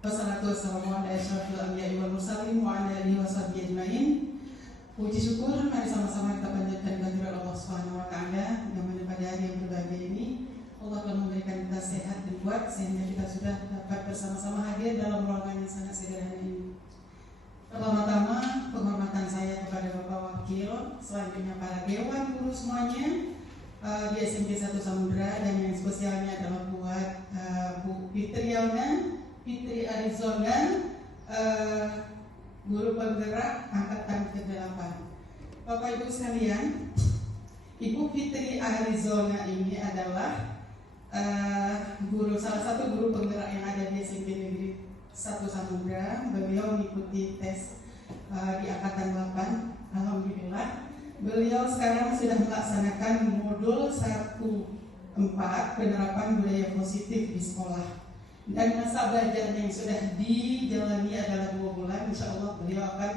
Wassalatu wassalamu ala asyrafil anbiya'i wal mursalin wa ala alihi washabbihi ajmain. Puji syukur mari sama-sama kita panjatkan kehadirat Allah Subhanahu wa taala yang mana pada hari yang berbahagia ini Allah telah memberikan kita sehat dan kuat sehingga kita sudah dapat bersama-sama hadir dalam ruangan yang sangat sederhana ini. Pertama-tama penghormatan saya kepada Bapak Wakil, selanjutnya para dewan guru semuanya di SMP 1 Samudra, dan yang spesialnya adalah buat Bu Fitri Arizona, guru penggerak angkatan ke-8. Bapak Ibu sekalian, Ibu Fitri Arizona ini adalah salah satu guru penggerak yang ada di SMP Negeri 1 Samudra. Beliau mengikuti tes di angkatan 8. Alhamdulillah, beliau sekarang sudah melaksanakan modul 1.4 penerapan budaya positif di sekolah. Dan masa belajar yang sudah dijalani adalah 2 bulan. Insya Allah beliau akan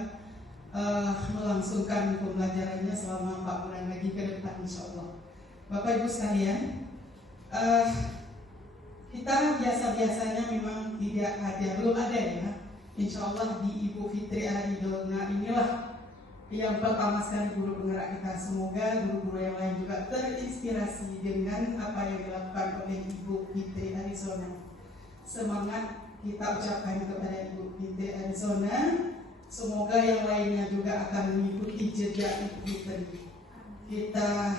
melangsungkan pembelajarannya selama 4 bulan lagi ke depan, insya Allah. Bapak Ibu sekalian, kita biasa-biasanya memang tidak ada, belum ada ya. Insya Allah di Ibu Fitri Arizona inilah yang pertama sekali guru penggerak kita. Semoga guru-guru yang lain juga terinspirasi dengan apa yang dilakukan oleh Ibu Fitri Arizona. Semangat kita ucapkan kepada Ibu Fitri Arizona. Semoga yang lainnya juga akan mengikuti jejak Ibu Fitri. Kita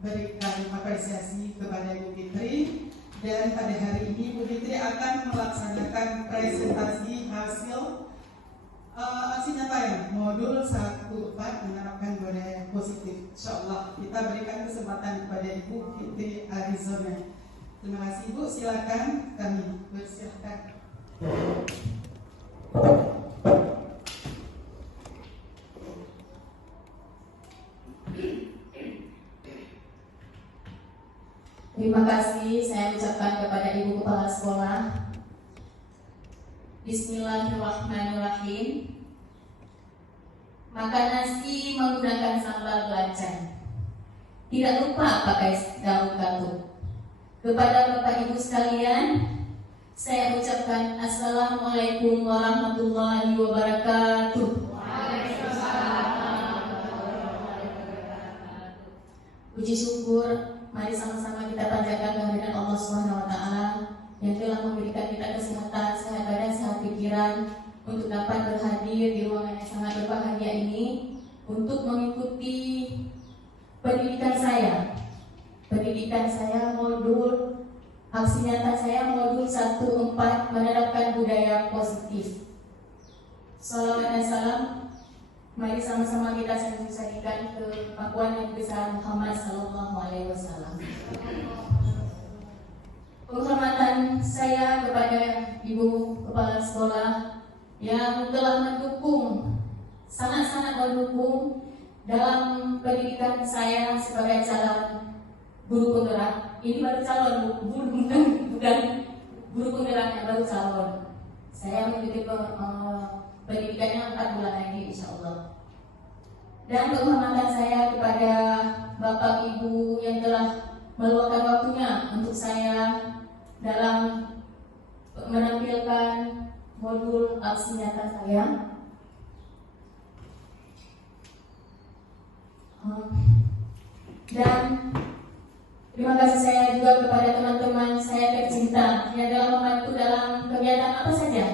berikan apresiasi kepada Ibu Fitri. Dan pada hari ini Ibu Fitri akan melaksanakan presentasi hasil nyata modul 1.4 menerapkan budaya positif. Insyaallah kita berikan kesempatan kepada Ibu Fitri Arizona. Terima kasih Ibu, silakan, kami bersilakan. Terima kasih saya ucapkan kepada Ibu Kepala Sekolah. Bismillahirrahmanirrahim. Makan nasi menggunakan sambal belacan, tidak lupa pakai daun katuk. Kepada Bapak Ibu sekalian, saya ucapkan Assalamualaikum warahmatullahi wabarakatuh. Puji syukur, mari sama-sama kita panjatkan kehadiran Allah Subhanahu wa taala yang telah memberikan kita kesehatan, sehat badan, sehat pikiran untuk dapat berhadir di ruangan yang sangat berbahagia ini untuk mengikuti pendidikan saya. Pendidikan saya modul aksi nyata saya modul 1.4 menerapkan budaya positif. Salawat dan salam mari sama-sama kita sampaikan ke pangkuan Nabi besar Muhammad sallallahu alaihi wasallam. Penghormatan saya kepada Ibu Kepala Sekolah yang telah mendukung, sangat-sangat mendukung dalam pendidikan saya sebagai calon guru penggerak. Ini baru calon, bukan guru penggeraknya, baru calon. Saya mengikuti pendidikannya 4 bulan lagi, insya Allah. Dan penghormatan saya kepada Bapak Ibu yang telah meluangkan waktunya untuk saya dalam menampilkan modul aksi nyata saya. Dan terima kasih saya juga kepada teman-teman saya tercinta yang telah membantu dalam kegiatan apa saja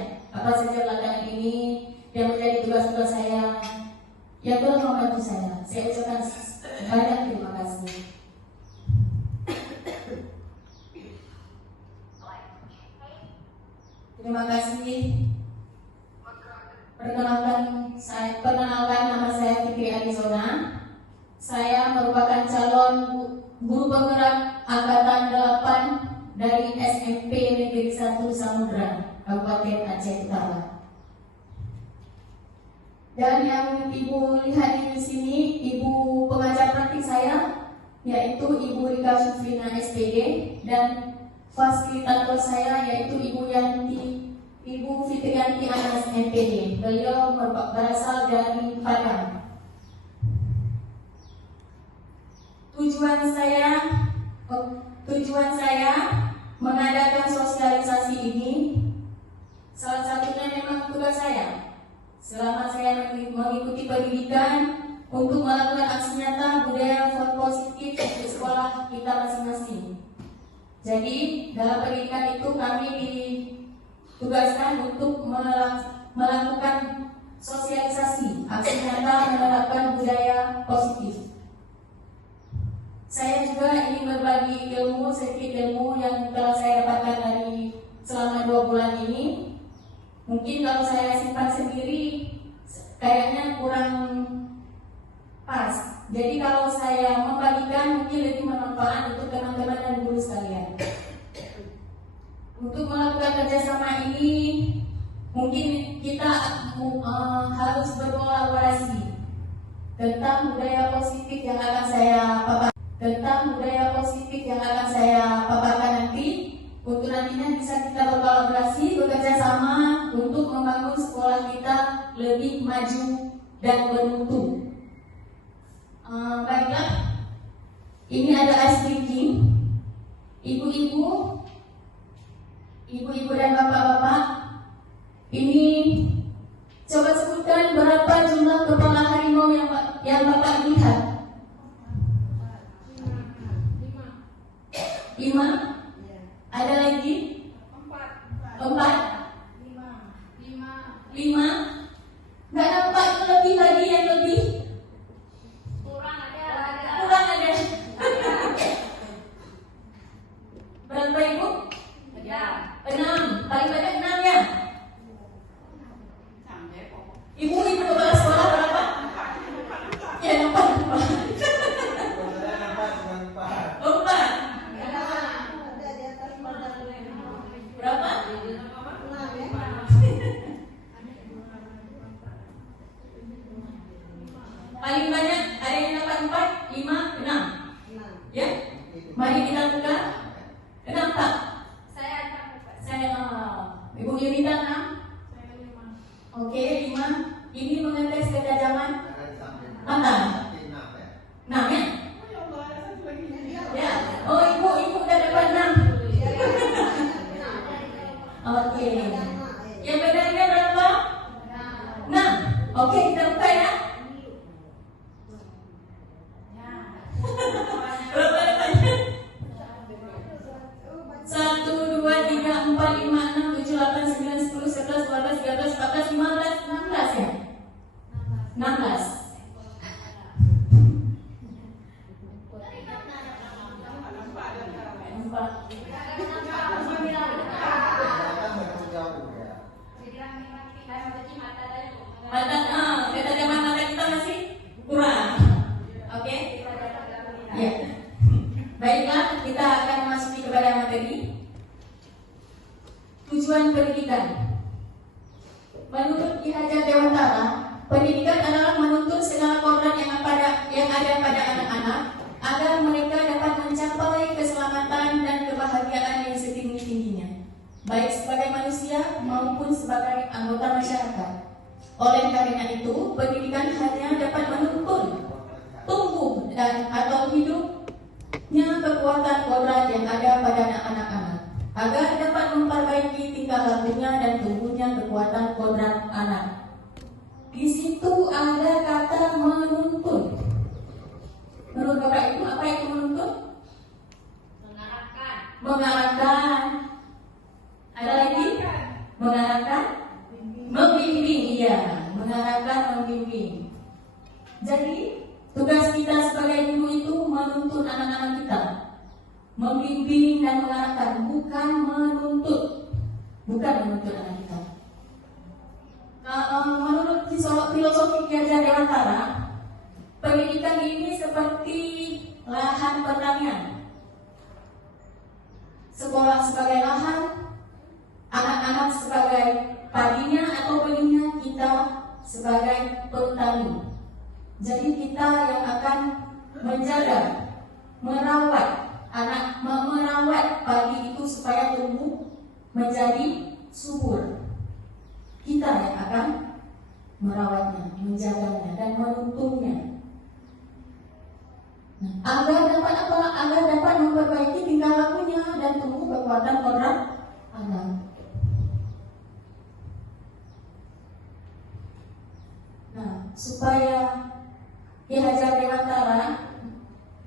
belakangan ini yang menjadi tugas-tugas saya, yang telah membantu saya. Saya ucapkan banyak terima kasih. Terima kasih. Perkenalkan nama saya Fitri Arizona. Saya merupakan calon guru penggerak angkatan 8 dari SMP Negeri 1 Samudra, Kabupaten Aceh Utara. Dan yang Ibu lihat di sini, Ibu pengajar praktik saya, yaitu Ibu Rika Sufrina SPD, dan fasilitator saya yaitu Ibu Fitrianti Anas MPD. Beliau berasal dari Padang. Tujuan saya mengadakan sosialisasi ini Salah satunya memang tugas saya selama saya mengikuti pendidikan untuk melakukan aksi nyata budaya positif di sekolah kita masing-masing. Jadi dalam pendidikan itu kami ditugaskan untuk melakukan sosialisasi aksi nyata menerapkan budaya positif. Saya juga ingin berbagi sedikit ilmu yang telah saya dapatkan dari selama 2 bulan ini. Mungkin kalau saya simpan sendiri kayaknya kurang pas. Jadi kalau saya membagikan mungkin lebih bermanfaat untuk teman-teman dan guru sekalian. Untuk melakukan kerjasama ini mungkin kita harus berkolaborasi tentang budaya positif yang akan saya paparkan nanti. Untuk nantinya bisa kita berkolaborasi, bekerja sama untuk membangun sekolah kita lebih maju dan bermutu. Baiklah, ini ada ice drinking. Ibu-ibu dan bapak-bapak, ini coba sebutkan berapa jumlah kepala harimau yang bapak lihat? 5. Ada lagi? 4. 5. Nggak nampak lebih lagi yang lebih? Kurang ada. Berapa ibu? 6. Paling banyak 6 ya? Ibu kepala sekolah berapa? Ya 4. 4. Berapa? Paling banyak ada yang dapat 4, 5, 6. Ya? Mari kita buka. 6 tak? Saya Ibu Yunita 6. Oke, 5. Ini mengetes ketajaman mata. 6 ya? Ya. Oh, ibu udah dapat 6. Oke. Yang bedanya berapa? 6. Oke, kita buka ya. Berapa depannya? 1, 2, 3, 4, 5, 6, 7, 8, 9, 10, 11, 12, 13, 14, 15, 16 ya? 16. Ketajaman mata kita masih kurang. Oke? Ya. Baiklah, kita akan memasuki kepada materi. Tujuan pendidikan. Menurut Ki Hajar Dewantara, pendidikan adalah menuntut segala kodrat yang ada pada anak-anak agar mereka dapat mencapai keselamatan dan kebahagiaan yang setinggi-tingginya, baik sebagai manusia maupun sebagai anggota masyarakat. Oleh karena itu, pendidikan hanya dapat menuntun tumbuh atau hidupnya kekuatan kodrat yang ada pada anak-anak, agar dapat memperbaiki tingkah lakunya dan tumbuhnya kekuatan kodrat anak. Di situ ada kata menuntun. Menurut Bapak Ibu, apa itu menuntun? Mengarahkan. Ada lagi? Mengarahkan? Membimbing, iya. Mengarahkan, membimbing. Jadi, tugas kita sebagai guru itu menuntun anak-anak kita, membimbing dan mengarahkan, bukan menuntut anak kita. Menurut filosofi Ki Hajar Dewantara, pendidikan ini seperti lahan pertanian. Sekolah sebagai lahan, anak-anak sebagai padinya atau benihnya, kita sebagai petani. Jadi kita yang akan menjaga, merawat padi itu supaya tumbuh menjadi subur. Kita yang akan merawatnya, menjaganya dan menuntunnya. Agar dapat apa? Agar dapat memperbaiki tingkah lakunya dan tumbuh kekuatan kodrat anak. supaya Ki Hajar Dewantara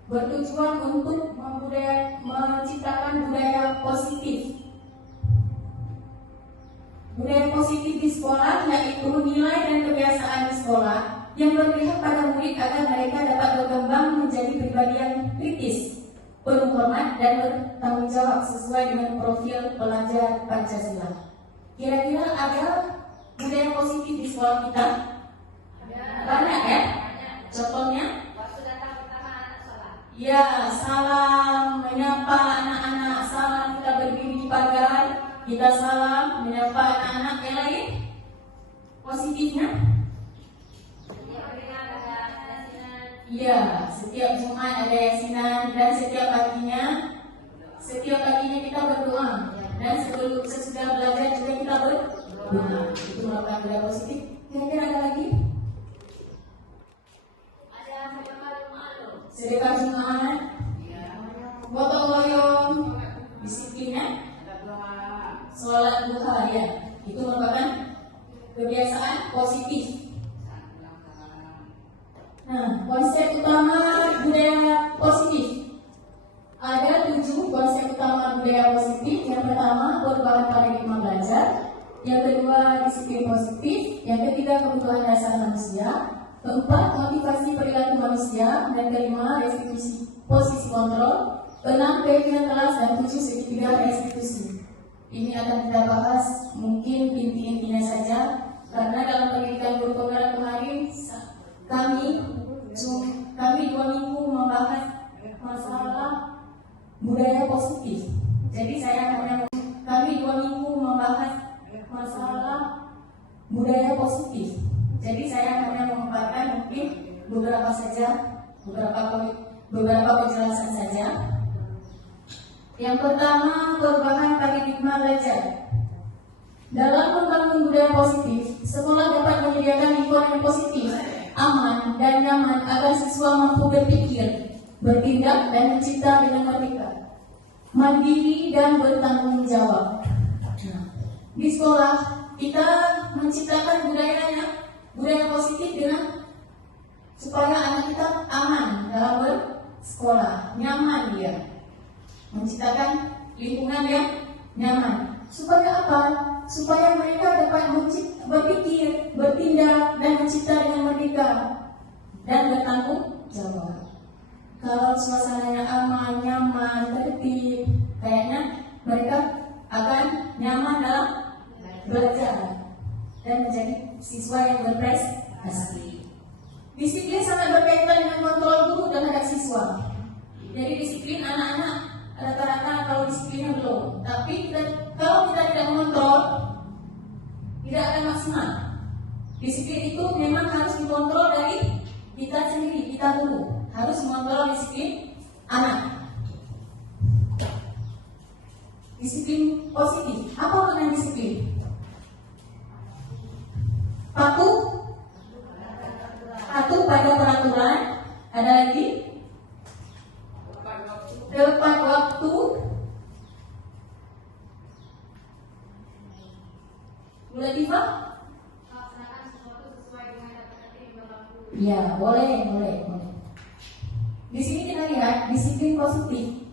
bertujuan untuk menciptakan budaya positif. Budaya positif di sekolah yaitu nilai dan kebiasaan di sekolah yang berpihak pada murid agar mereka dapat berkembang menjadi pribadi yang kritis, penuh hormat dan bertanggung jawab sesuai dengan profil pelajar Pancasila. Kira-kira ada budaya positif di sekolah kita? Banyak ya? Contohnya? Waktu datang pertama anak sholat. Ya, salam, menyapa anak-anak, salam, kita berdiri di pagar, kita salam, menyapa anak-anak. Yang lain? Positifnya? Setiap hari ada yasinan. Iya, setiap Jumat ada yasinan dan setiap paginya kita berdoa. Dan sesudah belajar juga kita berdoa. Itu merupakan budaya positif. Kira-kira ada lagi? Ada sedekah Jumat loh. Sedekah Jumat, gotong royong, disiplinnya, sholat duha ya. Itu merupakan kebiasaan positif. Nah, konsep utama budaya positif. Ada 7 konsep utama budaya positif. Yang pertama, perubahan paradigma belajar. Yang kedua, disiplin positif. Yang ketiga, kebutuhan dasar manusia. Keempat, motivasi perilaku manusia. Dan kelima, restitusi posisi kontrol. 6, keyakinan kelas. Dan 7, segitiga restitusi. Ini akan kita bahas mungkin inti-intinya saja, karena dalam pendidikan guru penggerak kemarin kami 2 minggu membahas masalah budaya positif. Jadi kami 2 minggu membahas masalah budaya positif. Jadi saya hanya memaparkan mungkin beberapa penjelasan saja. Yang pertama, perubahan paradigma belajar. Dalam membangun budaya positif, sekolah dapat menyediakan lingkungan yang positif, aman, dan nyaman agar siswa mampu berpikir, bertindak, dan mencipta dengan merdeka, mandiri, dan bertanggung jawab. Di sekolah, kita menciptakan budaya positif dengan supaya anak kita aman dalam bersekolah, nyaman dia. Menciptakan lingkungan yang nyaman. Supaya apa? Supaya mereka dapat berpikir, bertindak, dan mencipta dengan merdeka dan bertanggung jawab. Kalau suasananya aman, nyaman, tertib, kayaknya mereka akan nyaman dalam belajar dan menjadi siswa yang berprestasi. Disiplin sangat berkaitan dengan kontrol guru terhadap siswa. Jadi disiplin anak-anak rata-rata kalau disiplinnya belum, tapi kalau kita tidak mengontrol, tidak akan maksimal. Disiplin itu memang harus dikontrol dari kita sendiri, kita dulu harus mengontrol disiplin anak. Disiplin positif, apa makna disiplin? Patuh pada peraturan. Ada lagi? Tepat waktu. Boleh Tifa? Melaksanakan sesuatu sesuai dengan data yang berlaku. Ya, boleh. Di sini kita lihat disiplin positif.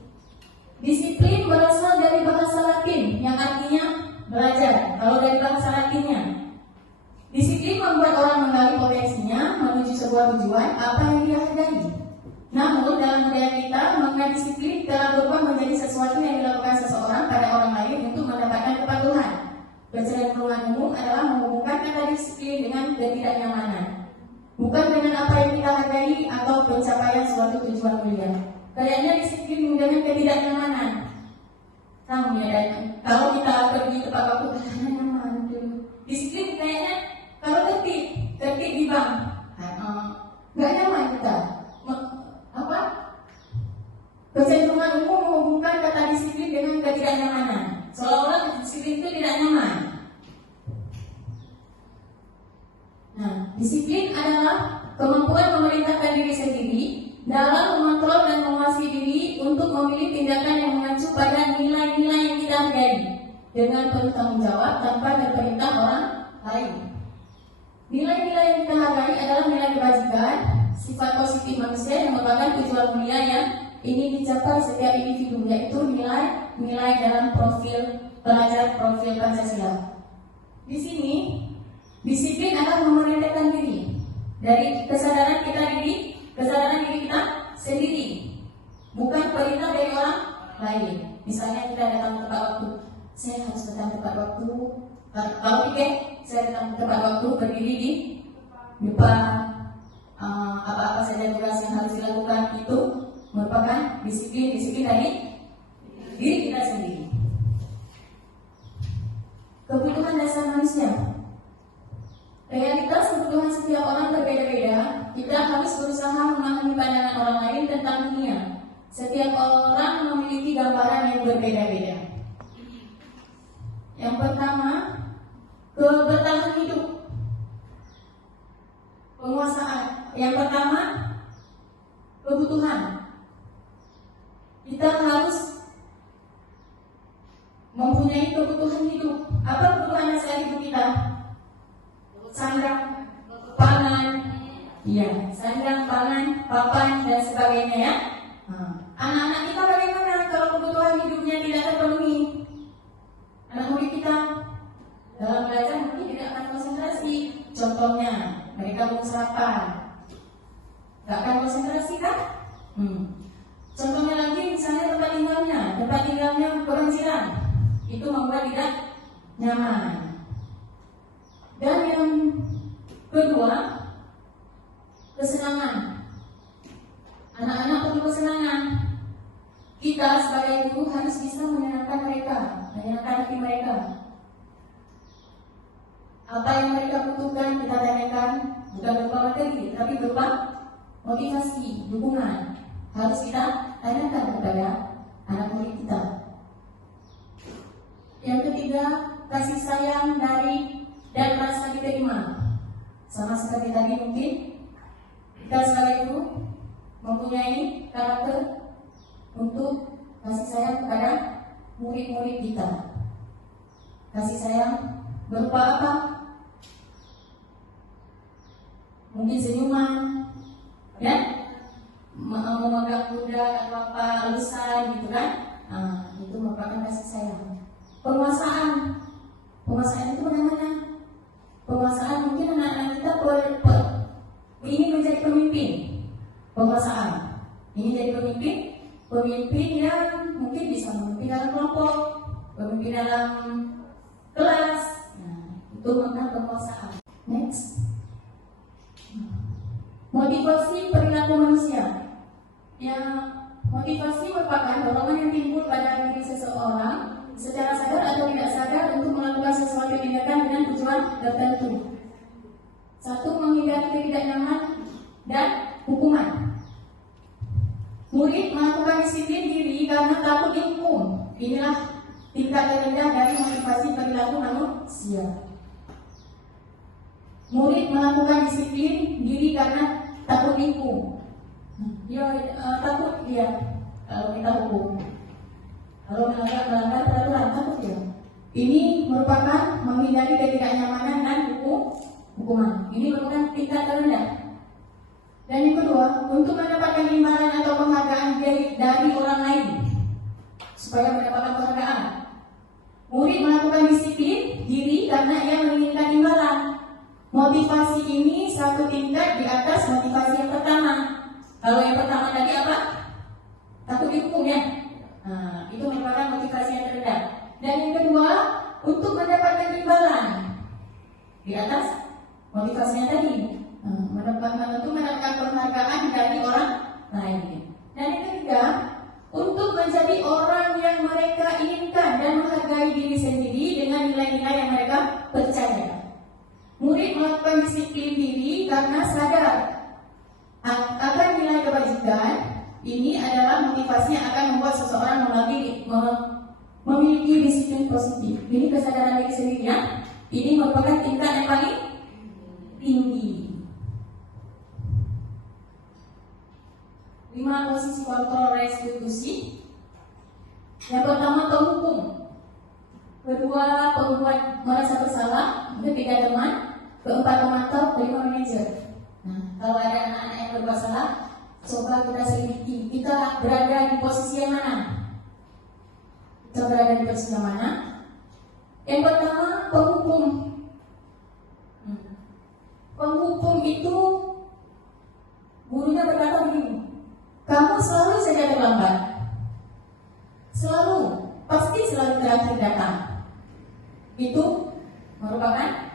Disiplin berasal dari bahasa Latin yang artinya belajar. Kalau dari bahasa Latinnya, disiplin membuat orang menggali potensinya menuju sebuah tujuan apa yang dia hargai. Namun dalam budaya kita, makna disiplin telah berubah menjadi sesuatu yang dilakukan seseorang pada orang lain untuk mendapatkan kepatuhan. Kecenderungan umum adalah menghubungkan kata disiplin dengan ketidaknyamanan, bukan dengan apa yang kita hargai atau pencapaian suatu tujuan mulia. Kayaknya disiplin dengan ketidaknyamanan. Kamu ya, kalau kita pergi tempat waktu kayaknya nyaman dulu. Disiplin kayaknya kalau tertib di bank, nggak nyaman kita. Kecenderungan umum menghubungkan kata disiplin dengan ketidaknyamanan, seolah-olah disiplin itu tidak nyaman. Nah, disiplin adalah kemampuan memerintahkan diri sendiri dalam mengontrol dan menguasai diri untuk memilih tindakan yang mengacu pada nilai-nilai yang kita hargai dengan penuh tanggung jawab tanpa terperintah orang lain. Nilai-nilai yang kita hargai adalah nilai kebajikan, sifat positif manusia yang merupakan tujuan mulia yang ingin dicapai setiap individu, yaitu nilai dalam profil pelajar profil Pancasila. Di sini disiplin akan memerdekakan diri dari kesadaran diri kita sendiri, bukan perintah dari orang lain. Misalnya kita datang tepat waktu, saya harus datang tepat waktu. Kalau pikir saya datang tepat waktu, berdiri di depan, apa-apa saja tugas yang harus dilakukan, itu merupakan disiplin dari diri kita sendiri. Kebutuhan dasar manusia. Realitas kebutuhan setiap orang berbeda-beda. Kita harus berusaha memahami pandangan orang lain tentang dunia. Setiap orang memiliki gambaran yang berbeda-beda. Yang pertama, bertahan hidup. Penguasaan. Yang pertama, kebutuhan. Kita harus mempunyai kebutuhan hidup. Apa kebutuhan dasar hidup kita? Sandang, pangan, sandang, pangan, papan dan sebagainya ya. Anak-anak kita bagaimana kalau kebutuhan hidupnya tidak terpenuhi? Anak murid kita dalam belajar mungkin tidak akan konsentrasi. Contohnya, mereka belum sarapan, tidak akan konsentrasi kan? Contohnya lagi misalnya tempat tinggalnya kurang siram, itu membuat tidak nyaman. Dan yang kedua, kesenangan. Anak-anak perlu kesenangan. Kita sebagai guru harus bisa menyenangkan mereka, menyenangkan hati mereka. Apa yang mereka butuhkan kita tanyakan, bukan berupa materi, tapi berupa motivasi, dukungan. Harus kita tanyakan kepada anak murid kita. Yang ketiga, kasih sayang dari dan merasa diterima. Sama seperti tadi, mungkin kita sebagai guru mempunyai karakter untuk kasih sayang kepada murid-murid kita. Kasih sayang berupa apa? Mungkin senyuman, ya, memegang kuda atau apa, lusan gitu kan? Itu merupakan kasih sayang. Penguasaan itu bagaimana? Penguasaan mungkin anak-anak kita ingin menjadi pemimpin. Penguasaan ingin jadi pemimpin yang mungkin bisa memimpin dalam kelompok, pemimpin dalam kelas. Itu merupakan penguasaan. Next, motivasi perilaku manusia. Motivasi merupakan dorongan yang timbul pada diri seseorang secara sadar atau tidak sadar untuk melakukan sesuatu tindakan dengan tujuan tertentu. Satu, menghindari ketidaknyamanan dan hukuman. Murid melakukan disiplin diri karena takut dihukum. Inilah tingkat terendah dari motivasi perilaku manusia. Murid melakukan disiplin diri karena takut dihukum. Takut dia kalau kita hukum. Kalau melanggar peraturan, takut ya. Ini merupakan menghindari ketidaknyamanan dan hukuman. Ini merupakan tingkat terendah. Dan yang kedua, untuk mendapatkan imbalan atau penghargaan dari orang lain, supaya mendapatkan penghargaan, murid melakukan disiplin diri karena ia menginginkan imbalan. Motivasi ini satu tingkat di atas motivasi yang pertama. Kalau yang pertama tadi apa? Takut dihukum ya. Itu merupakan motivasi yang terendah. Dan yang kedua, untuk mendapatkan imbalan di atas motivasinya tadi, untuk mendapatkan penghargaan dari orang lain. Dan yang ketiga, untuk menjadi orang yang mereka inginkan dan menghargai diri sendiri dengan nilai-nilai yang mereka percaya. Murid melakukan disiplin diri karena sadar akan nilai kebajikan. Ini adalah motivasi yang akan membuat seseorang memiliki disiplin positif. Ini kesadaran diri sendiri ya. Ini merupakan tingkat yang paling tinggi. 5 posisi kontrol restitusi. Yang pertama, penghukum. Kedua, pembuat merasa bersalah. Ketiga, teman. keempat pemantau, kelima manajer. Nah, kalau ada anak-anak yang berbuat salah, coba kita selidiki, kita berada di posisi yang mana? Kita berada di posisi yang mana? Yang pertama, penghukum. Penghukum itu gurunya berkata begini, kamu selalu saja terlambat, selalu, pasti selalu terakhir datang. Itu merupakan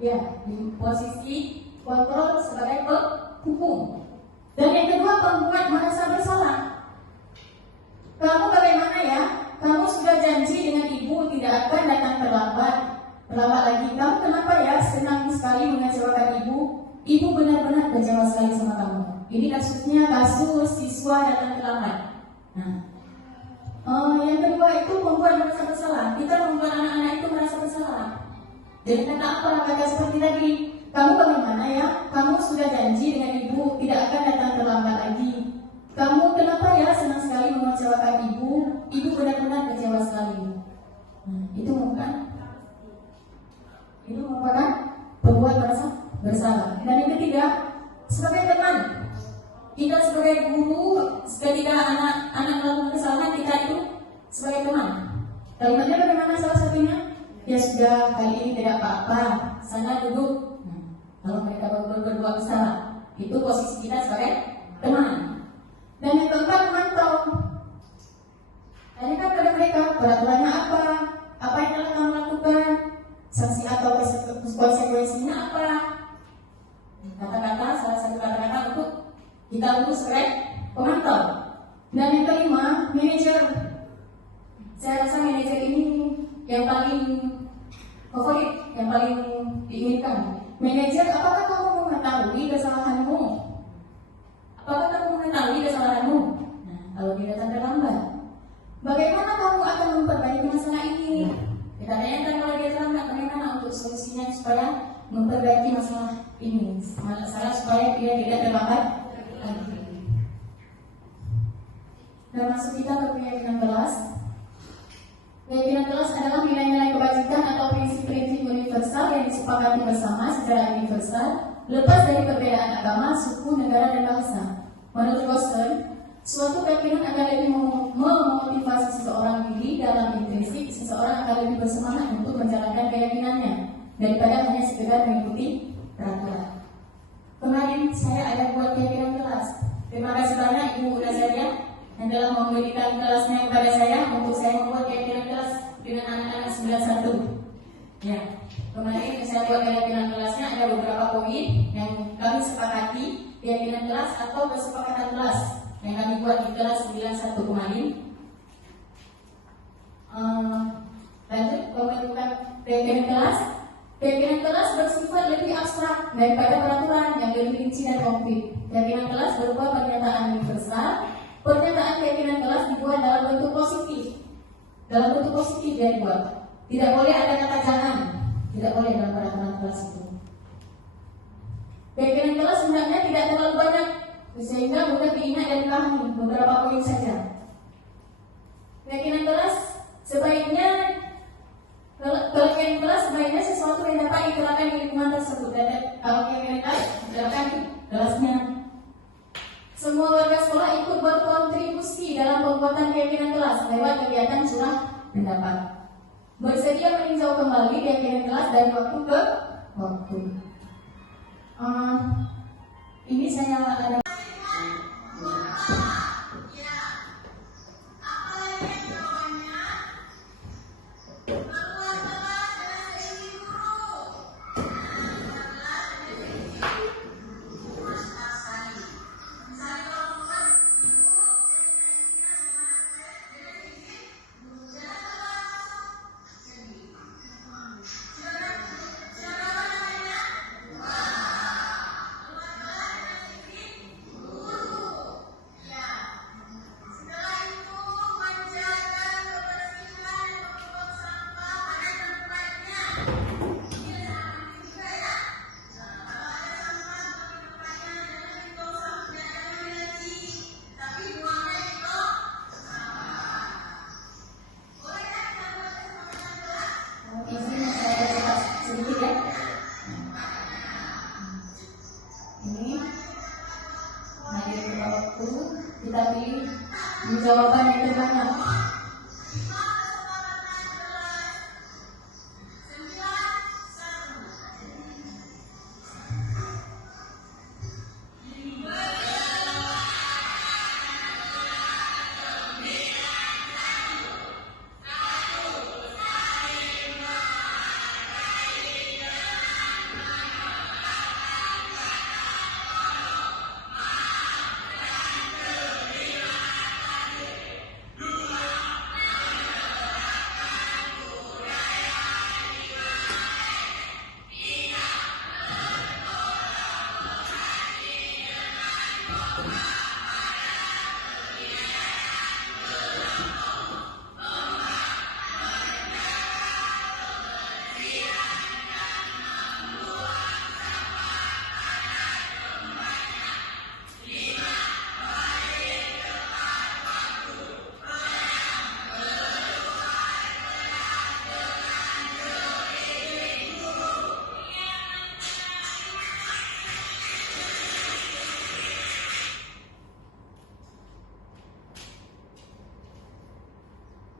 ya di posisi kontrol sebagai penghukum. Dan yang kedua, pembuat merasa bersalah. Kamu bagaimana ya? Kamu sudah janji dengan ibu tidak akan datang terlambat lagi. Kamu kenapa ya senang sekali mengecewakan ibu? Ibu benar-benar kecewa sekali sama kamu. Ini kasusnya kasus siswa datang terlambat. Nah, yang kedua itu membuat merasa bersalah. Kita membuat anak-anak itu merasa bersalah. Jadi kata apa? Kata seperti tadi, kamu bagaimana ya? Kamu sudah janji dengan ibu tidak akan datang terlambat lagi. Kamu kenapa ya senang sekali mengecewakan ibu? Ibu benar-benar kecewa sekali. Nah, itu merupakan pembuat merasa bersalah. Dan yang ketiga, sebagai teman, kita sebagai guru, ketika anak-anak melakukan kesalahan, kita itu sebagai teman. Kalimatnya bagaimana salah satunya? Ya sudah, kali ini tidak apa-apa, sana duduk. Nah, kalau mereka berbuat bersalah, itu posisi kita sebagai teman. Dan yang keempat, memantau. Tanyakan pada mereka, peraturannya apa yang telah kamu lakukan, sanksi atau konsekuensinya apa. Kata-kata, salah satu kata-kata untuk kita untuk sebagai pemantau. Dan yang kelima, manajer. Saya rasa manajer ini yang paling favorit, yang paling diinginkan. Manajer, apakah kamu mengetahui kesalahanmu? Apakah kamu mengetahui kesalahanmu? Nah, kalau dia datang terlambat, bagaimana kamu akan memperbaiki masalah ini? Kita tanyakan kalau dia terlambat, bagaimana untuk solusinya supaya memperbaiki masalah ini, masalah supaya dia tidak terlambat lagi. Dan masuk kita ke keyakinan kelas. Keyakinan kelas adalah nilai-nilai kebajikan atau prinsip-prinsip universal yang disepakati bersama secara universal, lepas dari perbedaan agama, suku, negara, dan bahasa. Menurut Gosden, suatu keyakinan akan lebih memotivasi seseorang diri dalam intrinsik, seseorang akan lebih bersemangat untuk menjalankan keyakinannya daripada hanya sekedar mengikuti peraturan. Kemarin saya ada buat keyakinan kelas. Terima kasih banyak Ibu Nazaria yang telah memberikan kelasnya kepada saya untuk saya membuat keyakinan kelas dengan anak-anak 91. Ya, kemarin saya buat keyakinan kelasnya ada beberapa poin yang kami sepakati, keyakinan kelas atau kesepakatan kelas yang kami buat di kelas 91 kemarin. Lanjut pembentukan keyakinan kelas. Keyakinan kelas bersifat lebih abstrak daripada peraturan yang lebih rinci dan konkret. Keyakinan kelas berupa pernyataan universal. Pernyataan keyakinan kelas dibuat dalam bentuk positif. Dalam bentuk positif dia dibuat. Tidak boleh ada kata jangan. Tidak boleh dalam peraturan kelas itu. Keyakinan kelas sebenarnya tidak terlalu banyak, sehingga mudah diingat dan dipahami. Beberapa poin saja. Keyakinan kelas sebaiknya, keyakinan kelas sebaiknya sesuatu yang dapat diterapkan di lingkungan tersebut. Dan kalau keyakinan kelas diterapkan di kelasnya. Semua warga sekolah ikut berkontribusi dalam pembuatan keyakinan kelas lewat kegiatan curah pendapat. Bersedia meninjau kembali keyakinan kelas dari waktu ke waktu. Ini saya ada. kita pilih di jawaban yang terbanyak.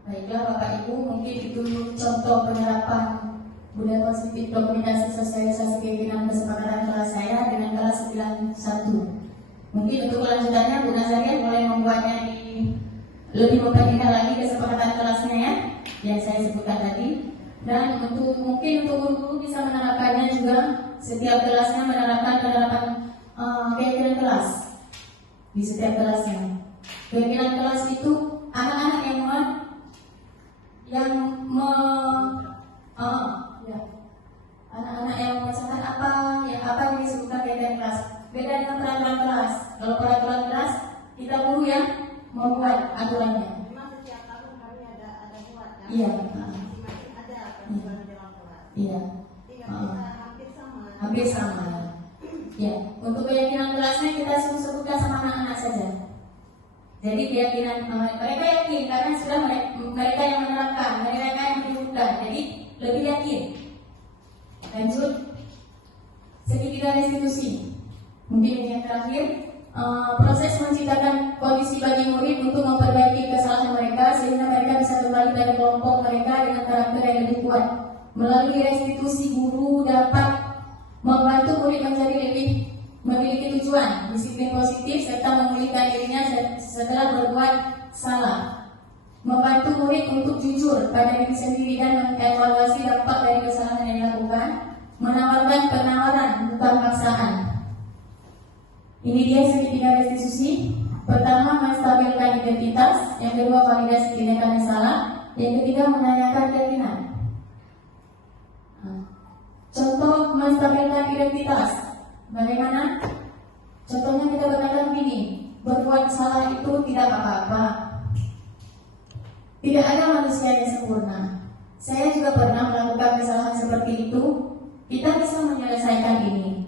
Baiklah Bapak Ibu, mungkin itu contoh penerapan budaya positif dokumentasi sosialisasi keyakinan kesepakatan kelas saya dengan kelas 91. Mungkin untuk kelanjutannya Bu Nazaria mulai membuatnya lebih memperhatikan lagi kesepakatan kelasnya ya, yang saya sebutkan tadi. Dan mungkin untuk guru bisa menerapkannya juga, setiap kelasnya menerapkan penerapan keyakinan kelas di setiap kelasnya. Keyakinan kelas itu anak-anak anak-anak yang merasakan apa yang disebutkan keyakinan kelas. Beda dengan peraturan kelas. Kalau peraturan kelas kita guru yang membuat aturannya. Memang setiap tahun kami ada buat kan? Iya. Masing-masing ada peraturan dalam kelas. Iya. Hampir sama. Ya, untuk keyakinan kelasnya kita sebutkan sama anak-anak saja. Jadi keyakinan mereka yakin karena sudah mereka yang menerapkan, mereka yang menyebutkan. Jadi lebih yakin. Lanjut, segitiga restitusi. Mungkin yang terakhir, proses menciptakan kondisi bagi murid untuk memperbaiki kesalahan mereka sehingga mereka bisa kembali pada kelompok mereka dengan karakter yang lebih kuat. Melalui restitusi, guru dapat membantu murid menjadi lebih memiliki tujuan, disiplin positif, serta memulihkan dirinya setelah berbuat salah. Membantu murid untuk jujur pada diri sendiri dan mengevaluasi dampak dari kesalahan yang dilakukan. Menawarkan penawaran, bukan paksaan. Ini dia segitiga restitusi. Pertama, menstabilkan identitas. Yang kedua, validasi tindakan yang salah. Yang ketiga, menanyakan keyakinan. Contoh menstabilkan identitas. Bagaimana? Contohnya kita berkata begini, berbuat salah itu tidak apa-apa. Tidak ada manusia yang sempurna. Saya juga pernah melakukan kesalahan seperti itu. Kita bisa menyelesaikan ini.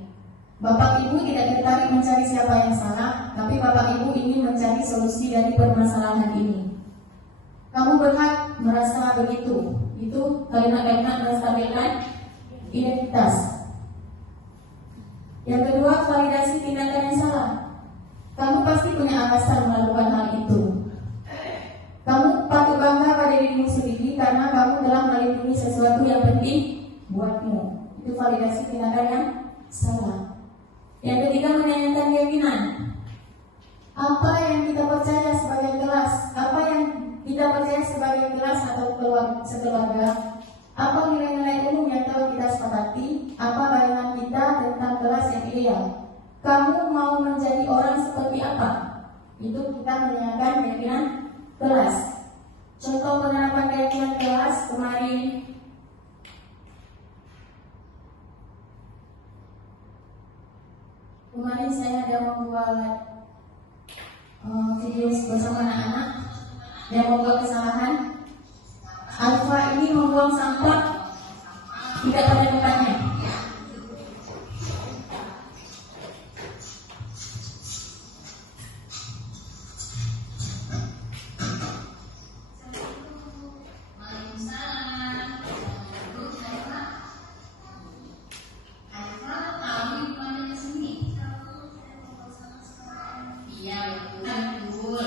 Bapak Ibu tidak tertarik mencari siapa yang salah, tapi Bapak Ibu ingin mencari solusi dari permasalahan ini. Kamu berhak merasa begitu. Itu kalimat-kalimat menstabilkan identitas. Yang kedua, validasi tindakan yang salah. Kamu pasti punya alasan melakukan hal itu. Kamu patut bangga pada dirimu sendiri karena kamu telah melindungi sesuatu yang penting buatmu. Itu validasi tindakan yang salah. Yang ketiga, menanyakan keyakinan. Apa yang kita percaya sebagai kelas? Apa yang kita percaya sebagai kelas atau sekeluarga? Apa nilai-nilai umum yang telah kita sepakati? Apa bayangan kita tentang kelas yang ideal? Kamu mau menjadi orang seperti apa? Itu kita menanyakan keyakinan kelas. Contoh penerapan keyakinan kelas kemarin saya ada membuat video bersama anak-anak yang membuat kesalahan. Alfa ini membuang sampah tidak pada tempatnya. Iya betul.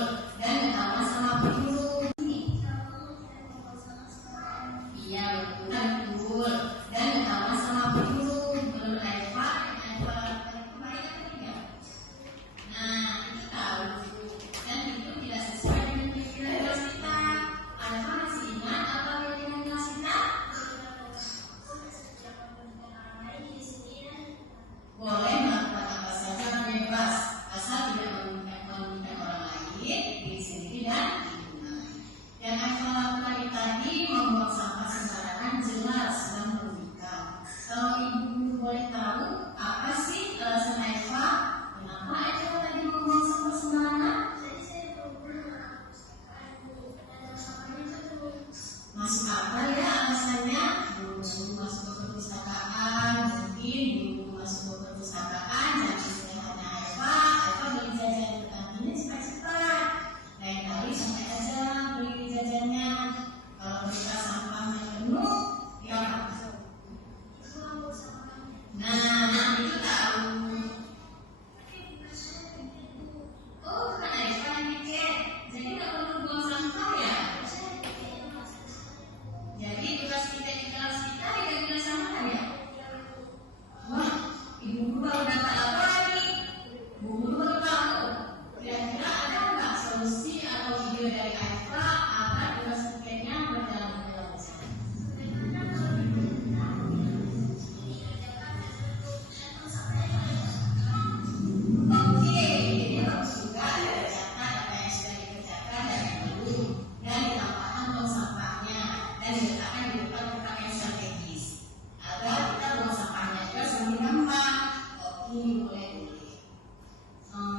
ini boleh boleh.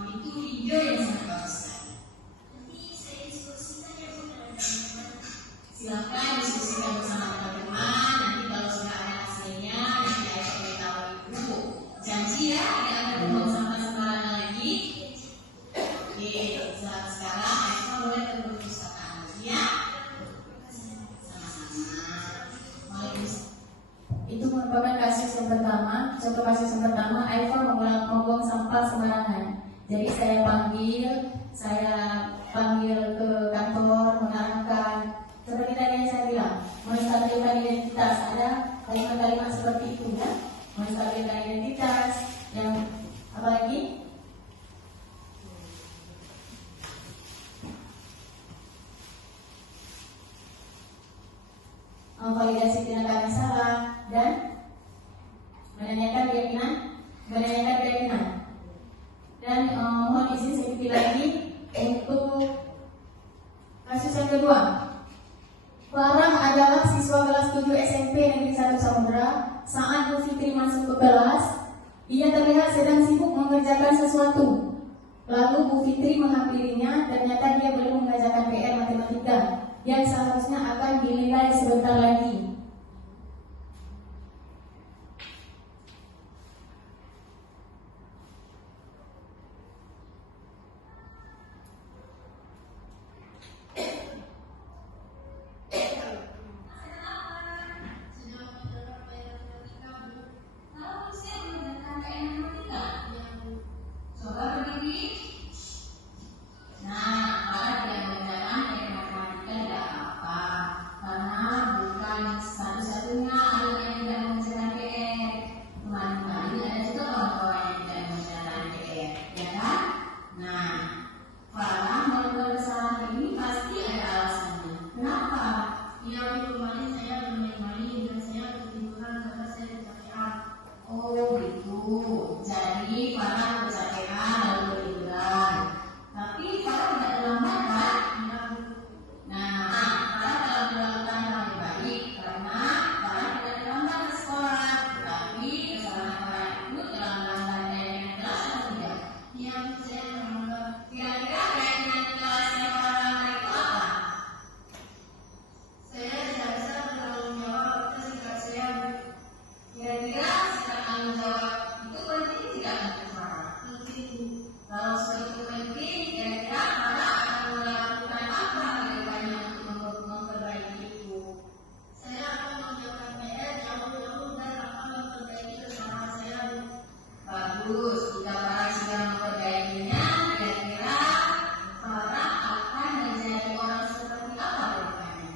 Itu ide yang sangat bagus sekali. Nanti saya diskusikan ya Bu dengan teman-teman. Silakan diskusikan bersama teman-teman. Nanti kalau sudah ada hasilnya, nanti saya beritahu Ibu. Janji ya, tidak akan membuang sampah sembarangan lagi. Oke, sekarang Aisyah mulai ke perpustakaan ya. Itu merupakan kasus yang pertama. Contoh kasus yang pertama, Aifa membuang sampah sembarangan. Jadi saya panggil ke kantor, menerangkan seperti tadi yang saya bilang, menstabilkan identitas. Ada kalimat-kalimat seperti itu ya, menstabilkan identitas. Yang apalagi? Validasi tindakan yang salah dan menanyakan keyakinan. Dan mohon izin saya pilih lagi untuk kasus yang kedua. Farah adalah siswa kelas 7 SMP Negeri 1 Samudra. Saat Bu Fitri masuk ke kelas, ia terlihat sedang sibuk mengerjakan sesuatu. Lalu Bu Fitri menghampirinya, ternyata dia belum mengerjakan PR matematika yang seharusnya akan dinilai sebentar lagi. Coba berdiri. Nah, para dia mengerjakan PR matematika tidak apa-apa, karena bukan satu-satunya anak yang tidak mengerjakan PR. Kemarin-kemarin ada juga kawan-kawan yang tidak mengerjakan PR, ya kan? Nah, Farah melakukan kesalahan ini pasti ada alasannya. Kenapa? Ya, kemarin saya bermain-main dan saya ketiduran karena saya kecapean. Oh gitu. Jadi Farah kecapean lalu ketiduran. Tapi Farah tidak terlambat kan? Nah, Farah telah melakukan hal yang baik karena Farah tidak terlambat ke sekolah. Tapi kesalahan Farah itu telah melanggar nilai yang jelas atau tidak? Ya, saya terlambat. Kira-kira keyakinan kelasnya Farah itu apa? Saya tidak bisa bertanggung jawab atas sikap saya. Kira-kira sikap tanggung jawab itu penting tidak untuk Farah? Penting. Kalau itu penting, kira-kira Farah akan melakukan apa ke depannya untuk memperbaiki itu? Saya akan mengerjakan PR jauh-jauh dan akan memperbaiki kesalahan saya. Bagus, jika Farah sudah memperbaikinya, kira-kira Farah akan menjadi orang seperti apa ke depannya?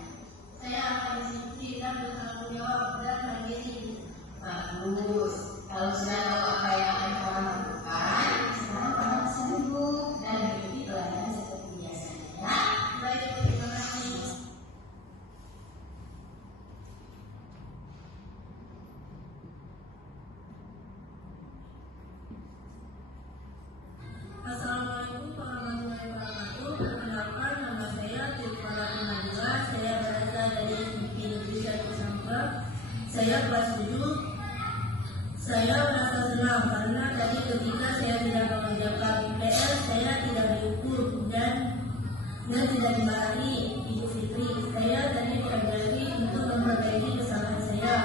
Saya akan disiplin dan bertanggung jawab dan mandiri. Bagus, kalau sudah tahu apa yang akan Farah lakukan, sekarang Farah bisa duduk dan mengikuti pelajaran seperti biasanya ya. Baik, terima kasih. Assalamualaikum warahmatullahi wabarakatuh. Perkenalkan, nama saya Tifara Najwa. Saya berasal dari Negeri 1 Samudra. Saya kelas 7. Saya merasa senang karena tadi ketika saya tidak mengerjakan PR, saya tidak dihukum dan tidak dimarahi Ibu Fitri. Saya tadi diajari untuk memperbaiki kesalahan saya.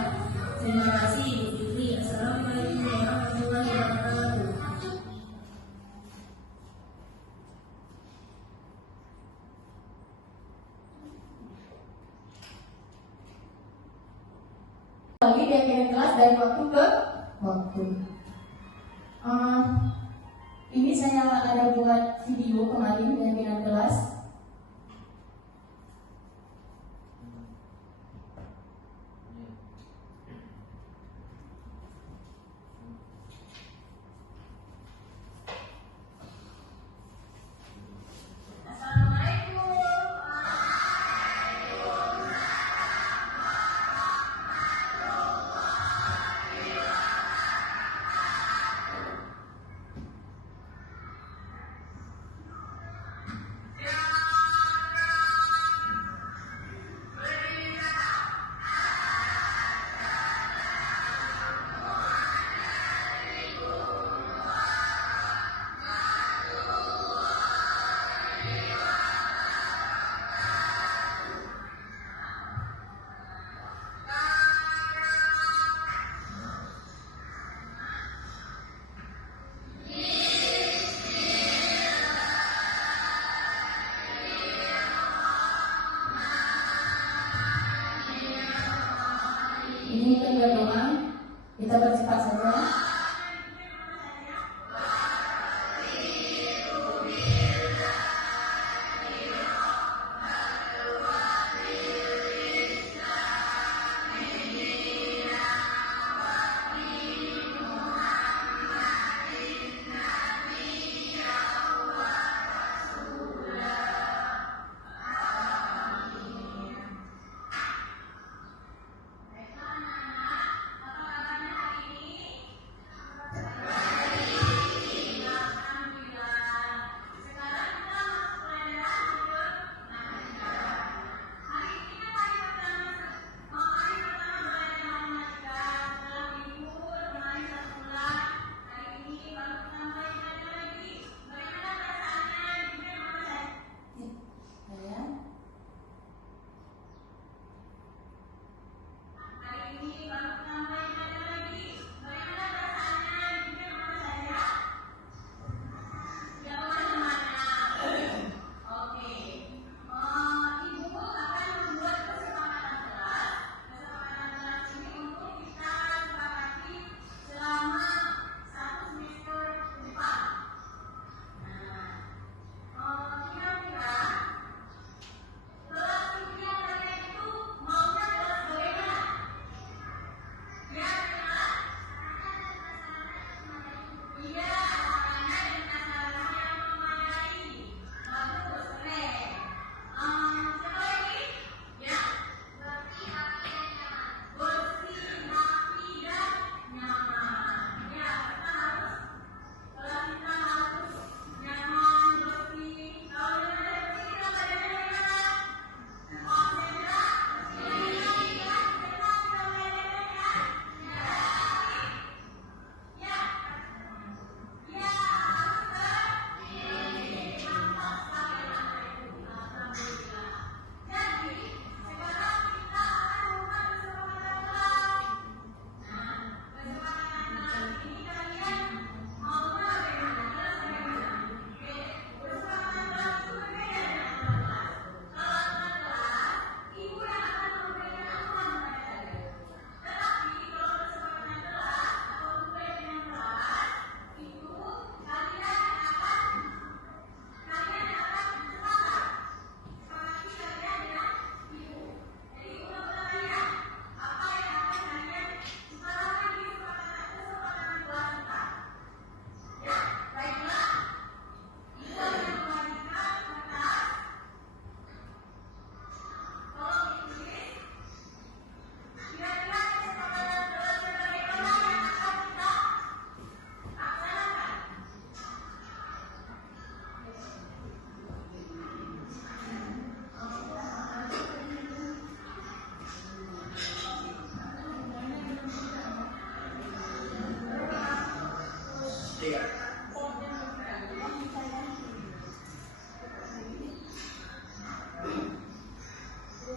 Terima kasih Ibu Fitri. Assalamualaikum warahmatullahi wabarakatuh. Lagi keyakinan kelas dari waktu ke waktu. Ini saya ada buat video kemarin keyakinan kelas. Ya. bercepat saja.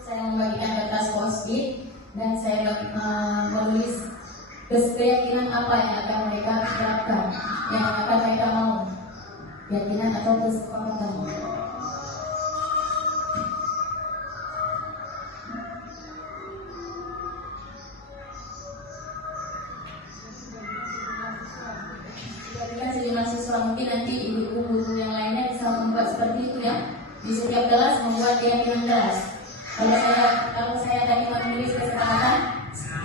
Saya membagikan kertas post-it dan saya menulis keyakinan apa yang akan mereka terapkan, yang akan mereka mau, keyakinan atau kesepakatan. Mungkin nanti ibu-ibu yang lainnya bisa membuat seperti itu ya. Di setiap kelas membuat keyakinan kelas. Kalau saya tadi menulis kesepakatan,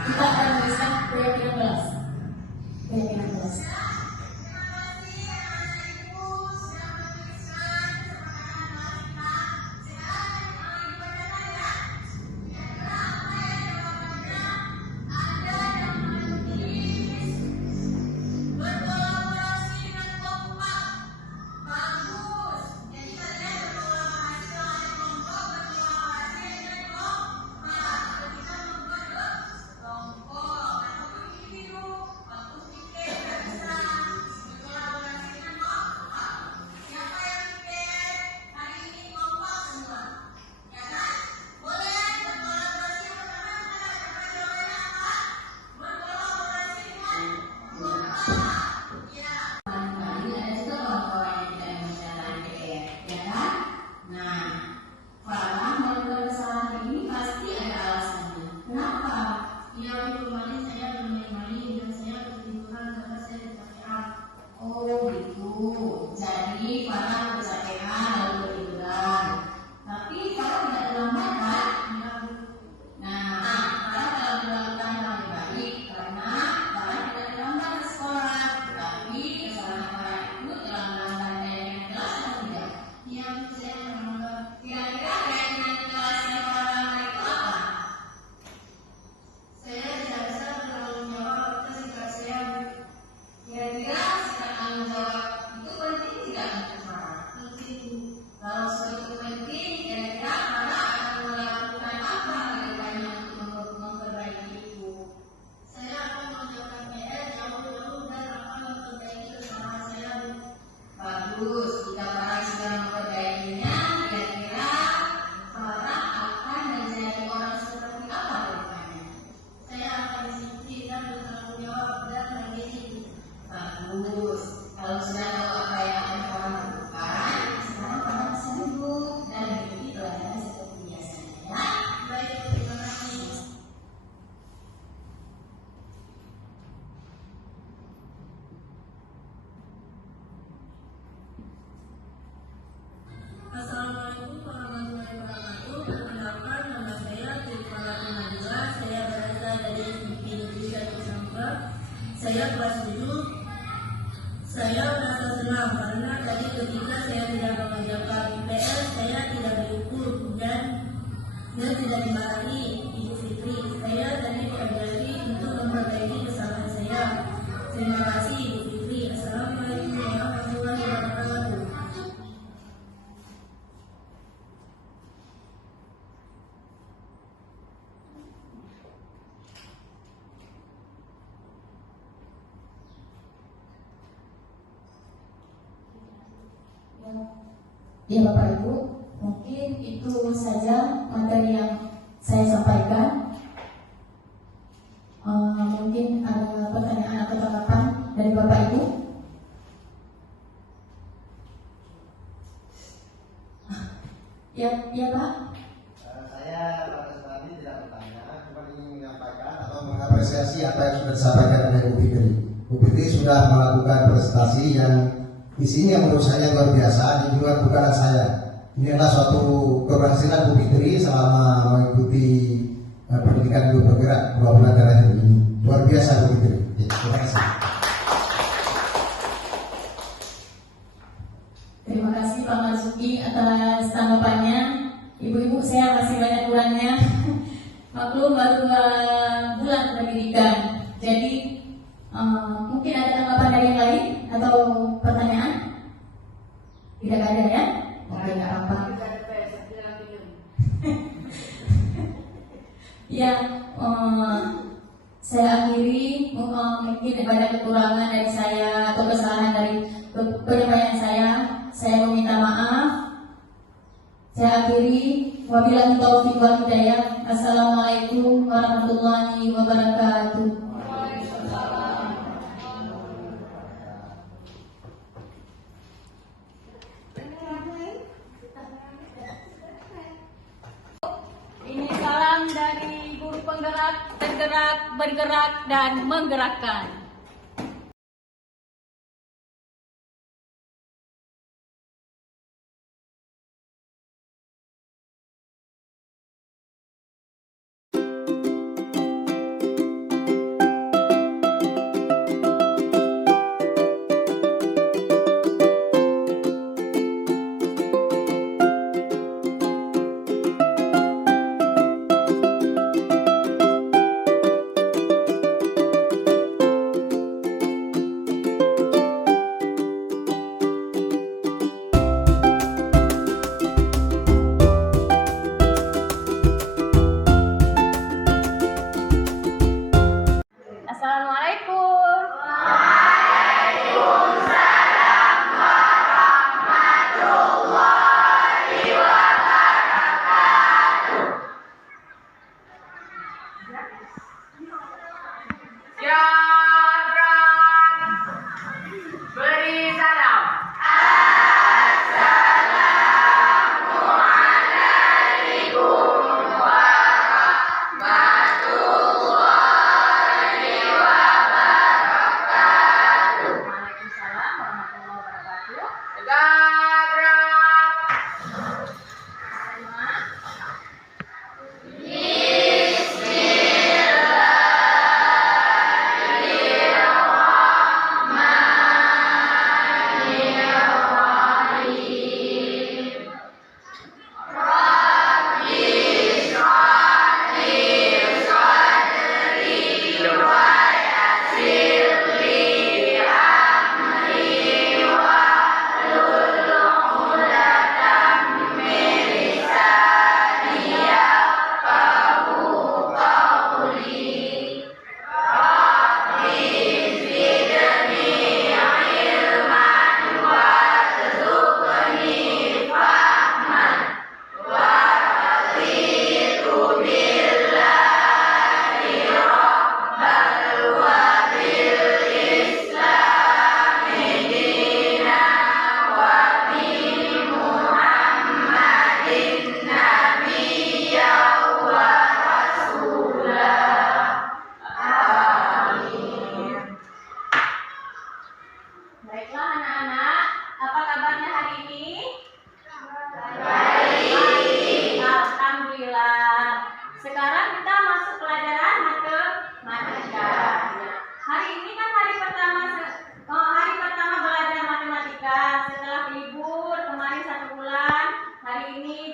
kita akan menuliskan keyakinan kelas. Keyakinan kelas. dan tidak dimarahi Idul Fitri. Saya tadi diajari untuk memperbaiki kesalahan saya. Terima kasih Idul Fitri. Assalamualaikum warahmatullahi wabarakatuh. Ya Bapak Ibu, mungkin itu saja materi yang saya sampaikan. Mungkin ada pertanyaan atau tanggapan dari Bapak Ibu? Ya Pak. Saya pada saat ini tidak bertanya, cuma ingin menyampaikan atau mengapresiasi apa yang sudah disampaikan oleh Bu Fitri. Bu Fitri sudah melakukan presentasi yang di sini yang menurut saya luar biasa, dan juga bukan saya. Ini adalah suatu keberhasilan Bu Fitri selama mengikuti pendidikan guru bergerak 2 bulan terakhir ini. Luar biasa Bu Fitri. Terima kasih. Terima kasih Pak Marzuki atas tanggapannya. Ibu-ibu, saya masih banyak kurangnya. Maklum baru 2 bulan pendidikan. Jadi mungkin ada tanggapan dari yang lain atau pertanyaan? Tidak ada ya? Oke, nggak apa-apa. Ya, saya akhiri. Mungkin ada kekurangan dari saya atau kesalahan dari penyampaian saya. Saya meminta maaf. Saya akhiri. Wabillahi taufiq wal hidayah. Assalamualaikum warahmatullahi wabarakatuh. Ini salam dari guru penggerak, tergerak, bergerak, dan menggerakkan.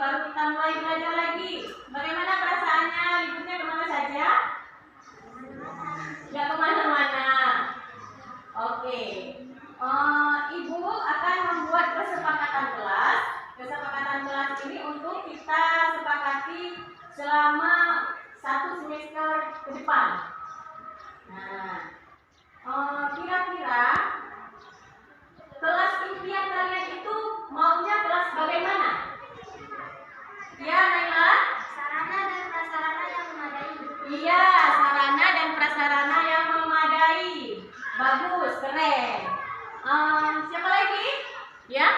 baru kita mulai belajar lagi. Bagaimana Ibu akan membuat kesepakatan kelas. Kesepakatan kelas ini untuk kita sepakati selama 1 semester ke depan. Nah, kira-kira kelas impian kalian itu maunya kelas bagaimana? Ya, Naila? Sarana dan prasarana yang memadai. Iya, sarana dan prasarana yang memadai. Bagus, keren. Siapa lagi? Ya?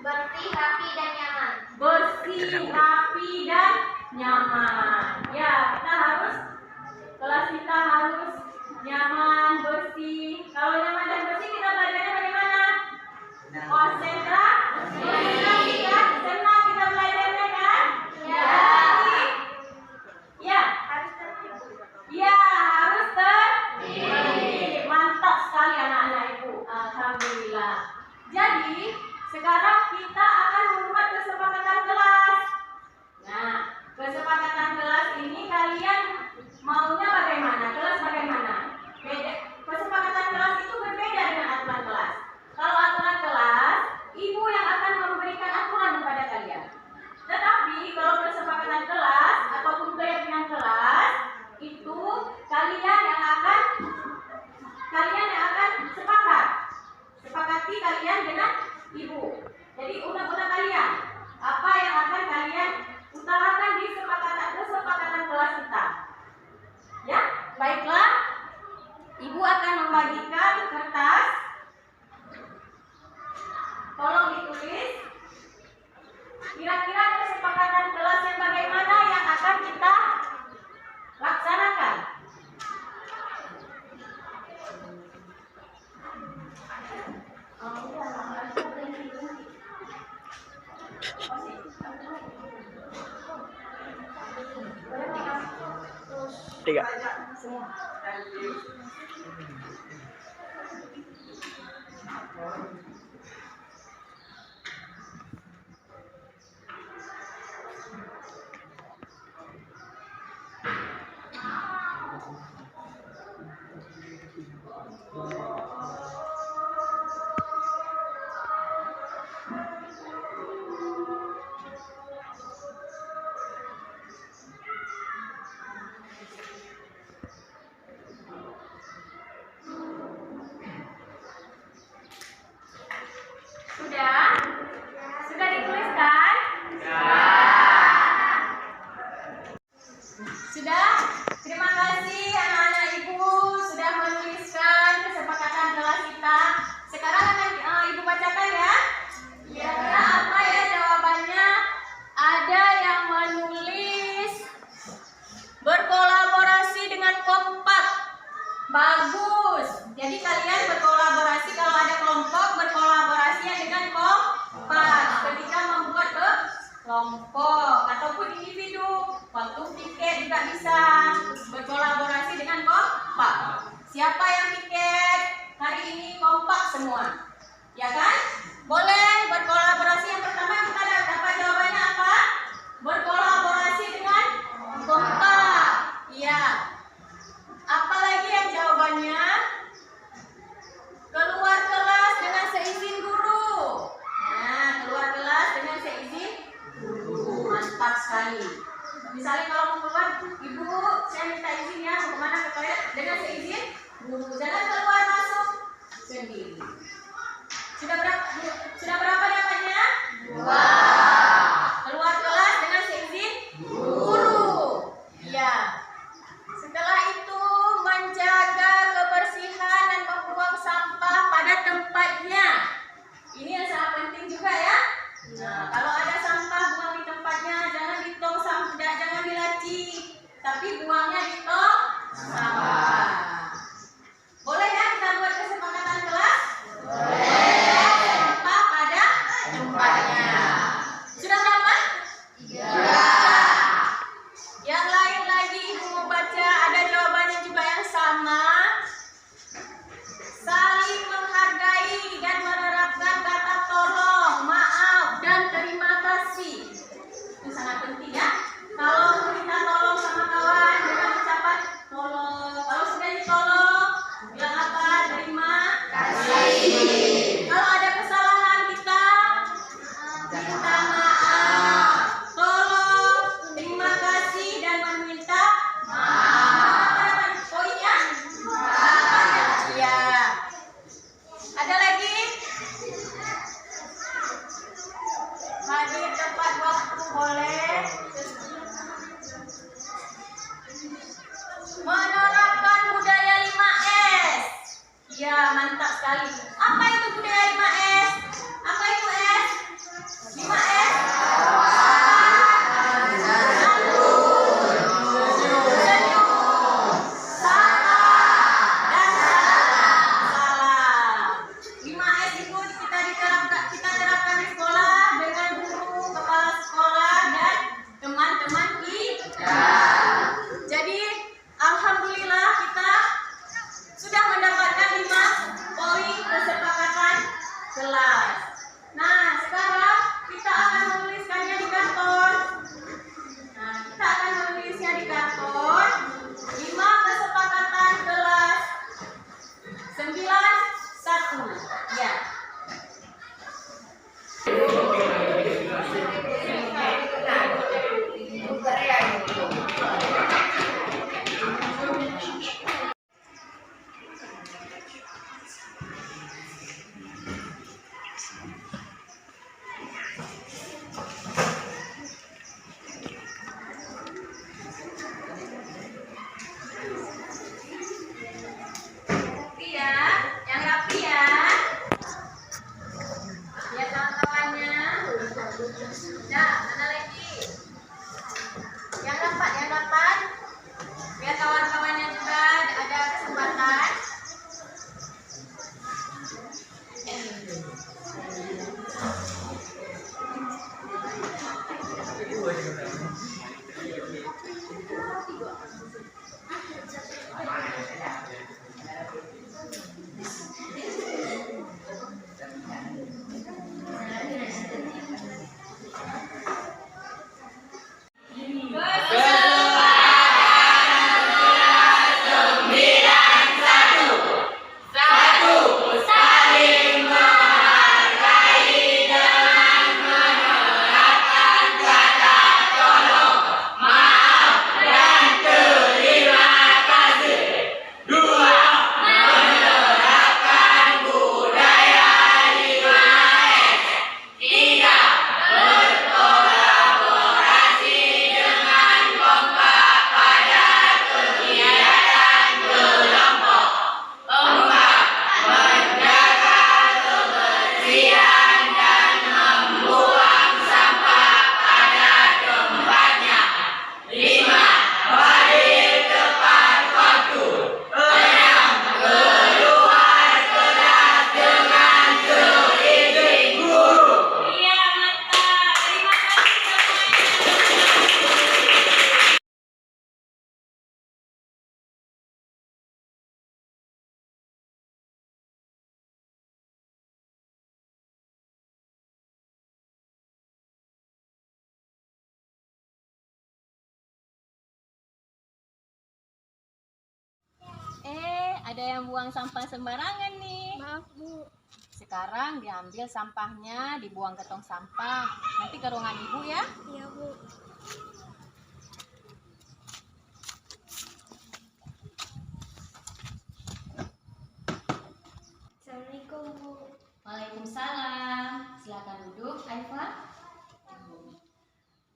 Bersih, rapi, dan nyaman. Bersih, rapi, dan nyaman. Ya, kelas kita harus nyaman, bersih. Kalau nyaman dan bersih kita belajarnya bagaimana? Konsentrasi kan? Senang kita belajarnya kan? Ya. Ya. Ya, harus tertib. Mantap sekali anak-anak ibu. Alhamdulillah. Jadi, sekarang kita akan membuat kesepakatan kelas. Nah, kesepakatan kelas ini kalian maunya bagaimana? Kelas bagaimana? Beda. Kesepakatan kelas itu berbeda dengan aturan kelas. Kalau aturan kelas, ibu yang akan memberikan aturan kepada kalian. Tetapi kalau kesepakatan kelas ataupun keyakinan kelas, itu kalian yang akan sepakati kalian dengan ibu. Jadi undang-undang kalian, apa yang akan kalian utarakan di kesepakatan kelas kita. Ya, baiklah. Ibu akan membagikan kertas. Tolong ditulis. Kira-kira kesepakatan kelas yang bagaimana yang akan kita laksanakan. Tiga. Sudah dituliskan? Sudah? Terima kasih anak-anak ibu sudah menuliskan kesepakatan kelas kita. Sekarang akan ibu bacakan ya. Kira-kira apa ya jawabannya? Ada yang menulis berkolaborasi dengan kompak. Bagus. Jadi kalian berkolaborasi, kalau ada kelompok berkolaborasinya dengan kompak ketika membuat kelompok ataupun individu. Waktu piket juga bisa berkolaborasi dengan kompak. Siapa yang piket hari ini kompak semua? Ya kan? Boleh berkolaborasi. Yang pertama kita dapat jawabannya apa? Berkolaborasi dengan kompak. Iya. Apalagi yang jawabannya? Keluar kelas dengan seizin guru. Nah, keluar kelas dengan seizin guru. Mantap sekali. Misalnya kalau mau keluar, ibu, saya minta izin ya, mau kemana, ke toilet, dengan seizin guru. Jangan keluar masuk sendiri. Sudah berapa dapatnya? 2. Keluar kelas dengan seizin guru. Iya. Setelah itu menjaga kebersihan dan membuang sampah pada tempatnya. Ini yang sangat penting juga ya. Nah, kalau ada sampah buang di tempatnya, jangan di tong sampah, jangan di laci, tapi buangnya di tong sampah. Boleh ya kita buat kesepakatan kelas? Boleh. Sampah pada tempatnya. Apa itu budaya 5S? Apa itu S? 5S? Kita terapkan di sekolah dengan guru, kepala sekolah, dan teman-teman kita. Jadi alhamdulillah kita sudah mendapatkan 5 poin kesepakatan kelas. Nah, sekarang kita akan menuliskannya di karton. Nah, kita akan menulisnya di karton. 5 kesepakatan kelas 9-1. Ya. Rapi ya, yang rapi ya. Lihat kawan-kawannya. Nah, mana lagi? Yang dapat. Biar kawan-kawannya juga ada kesempatan. Iya, mantap. Terima kasih semuanya. Ada yang buang sampah sembarangan nih. Maaf Bu. Sekarang diambil sampahnya, dibuang ke tong sampah. Nanti ke ruangan ibu ya. Iya Bu. Assalamualaikum Bu. Waalaikumsalam. Silakan duduk, Aifa.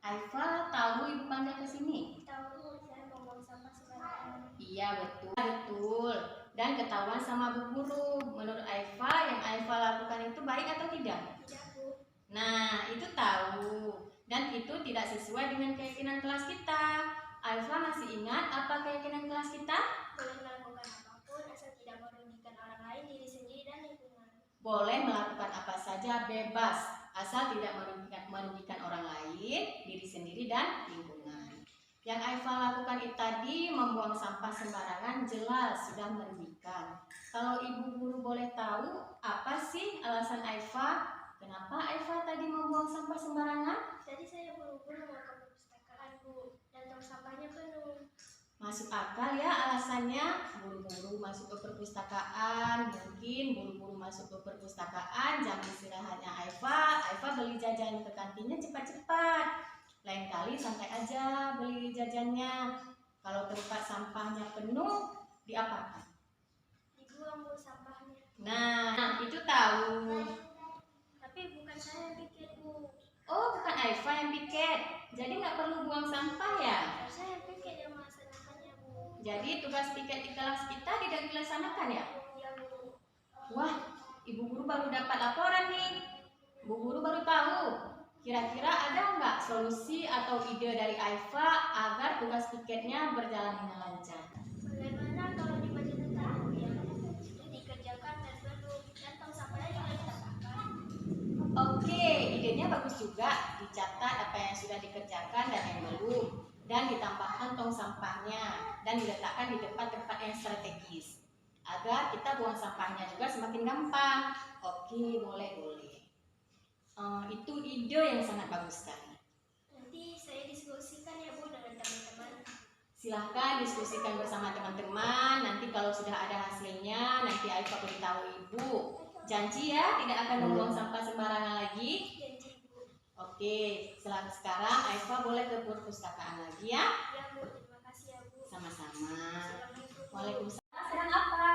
Aifa, tahu ibu panggil ke sini? Tahu Bu, saya mau buang sampah sembarangan. Iya, betul. Dan ketahuan sama bu guru. Menurut Aifa, yang Aifa lakukan itu baik atau tidak? Tidak Bu. Nah, itu tahu. Dan itu tidak sesuai dengan keyakinan kelas kita. Aifa masih ingat apa keyakinan kelas kita? Boleh melakukan apapun asal tidak merugikan orang lain, diri sendiri dan lingkungan. Boleh melakukan apa saja bebas, asal tidak merugikan orang lain, diri sendiri, dan lingkungan. Yang Aifa lakukan itu tadi membuang sampah sembarangan jelas sudah merugikan. Kalau ibu guru boleh tahu apa sih alasan Aifa? Kenapa Aifa tadi membuang sampah sembarangan? Tadi saya buru-buru mau ke perpustakaan Bu, dan tong sampahnya penuh. Masuk akal ya alasannya, buru-buru masuk ke perpustakaan. Mungkin buru-buru masuk ke perpustakaan, jam istirahatnya Aifa beli jajan ke kantinnya cepat-cepat. Lain kali santai aja beli jajannya. Kalau tempat sampahnya penuh, diapakan? Dibuang Bu sampahnya. Nah, itu tahu. Tapi bukan saya yang bikin Bu. Oh, bukan Aifa yang piket. Jadi nggak perlu buang sampah ya? Saya yang bikin yang melaksanakannya Bu. Jadi tugas piket di kelas kita tidak dilaksanakan ya? Iya Bu. Wah, Ibu guru baru dapat laporan nih. Bu guru baru tahu. Kira-kira ada nggak solusi atau ide dari Aifa agar tugas piketnya berjalan dengan lancar? Bagaimana kalau dibaca tahu yang itu dikerjakan dan belum dan tong sampahnya juga ditambahkan? Oke, idenya bagus juga. Dicatat apa yang sudah dikerjakan dan yang belum, dan ditambahkan tong sampahnya dan diletakkan di tempat-tempat yang strategis agar kita buang sampahnya juga semakin gampang. Oke, boleh. Itu ide yang sangat bagus sekali. Nanti saya diskusikan ya Bu dengan teman-teman. Silahkan diskusikan bersama teman-teman. Nanti kalau sudah ada hasilnya, nanti Aifa beritahu Ibu. Janji ya, tidak akan membuang sampah sembarangan lagi. Janji Bu. Oke, sekarang Aifa boleh ke perpustakaan lagi ya. Ya Bu, terima kasih ya Bu. Sama-sama. Assalamualaikum. Waalaikumsalam. Sedang apa?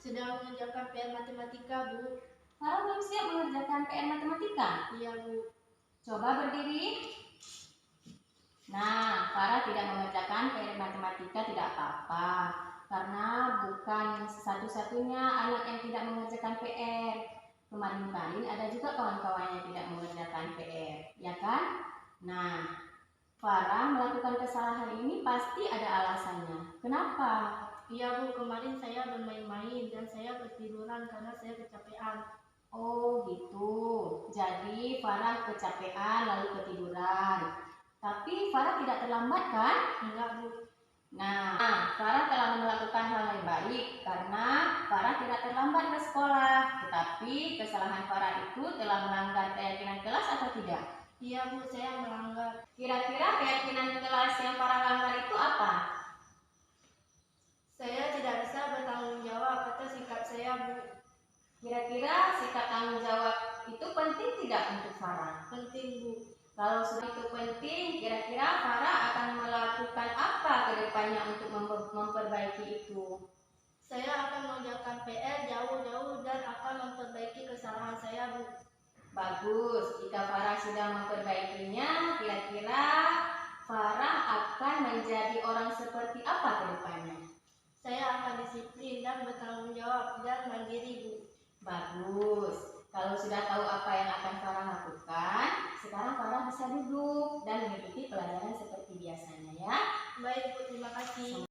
Sedang mengerjakan PR matematika, Bu. Farah belum siap mengerjakan PR matematika. Iya, Bu. Coba berdiri. Nah, Farah tidak mengerjakan PR matematika tidak apa-apa, karena bukan satu-satunya anak yang tidak mengerjakan PR. Kemarin ada juga kawan-kawan yang tidak mengerjakan PR, ya kan? Nah, Farah melakukan kesalahan ini pasti ada alasannya. Kenapa? Iya, Bu. Kemarin saya bermain-main dan saya ketiduran karena saya kecapean. Oh gitu, jadi Farah kecapean lalu ketiduran. Tapi Farah tidak terlambat kan? Enggak, Bu. Nah, Farah telah melakukan hal yang baik karena Farah tidak terlambat ke sekolah. Tetapi kesalahan Farah itu telah melanggar keyakinan kelas atau tidak? Iya, Bu. Saya melanggar. Kira-kira keyakinan kelas yang Farah langgar itu apa? Saya tidak bisa bertanggung jawab atas sikap saya, Bu. Kira-kira sikap tanggung jawab itu penting tidak untuk Farah? Penting, Bu. Kalau sudah itu penting, kira-kira Farah akan melakukan apa ke depannya untuk memperbaiki itu? Saya akan mengerjakan PR jauh-jauh dan akan memperbaiki kesalahan saya, Bu. Bagus, jika Farah sudah memperbaikinya, kira-kira Farah akan menjadi orang seperti apa ke depannya? Saya akan disiplin dan bertanggung jawab dan mandiri, Bu. Bagus, kalau sudah tahu apa yang akan Farah lakukan, sekarang Farah bisa duduk dan mengikuti pelajaran seperti biasanya ya. Baik, Bu. Terima kasih.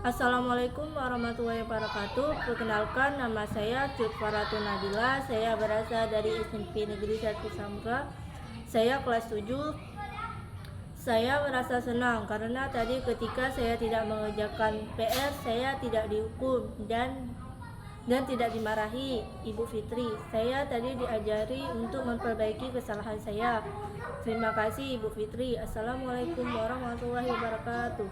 Assalamualaikum warahmatullahi wabarakatuh. Perkenalkan, nama saya Cut Faratun Nabila. Saya berasal dari SMP Negeri 1 Samra. Saya kelas 7. Saya merasa senang karena tadi ketika saya tidak mengerjakan PR, saya tidak dihukum dan tidak dimarahi Ibu Fitri. Saya tadi diajari untuk memperbaiki kesalahan saya. Terima kasih Ibu Fitri. Assalamualaikum warahmatullahi wabarakatuh.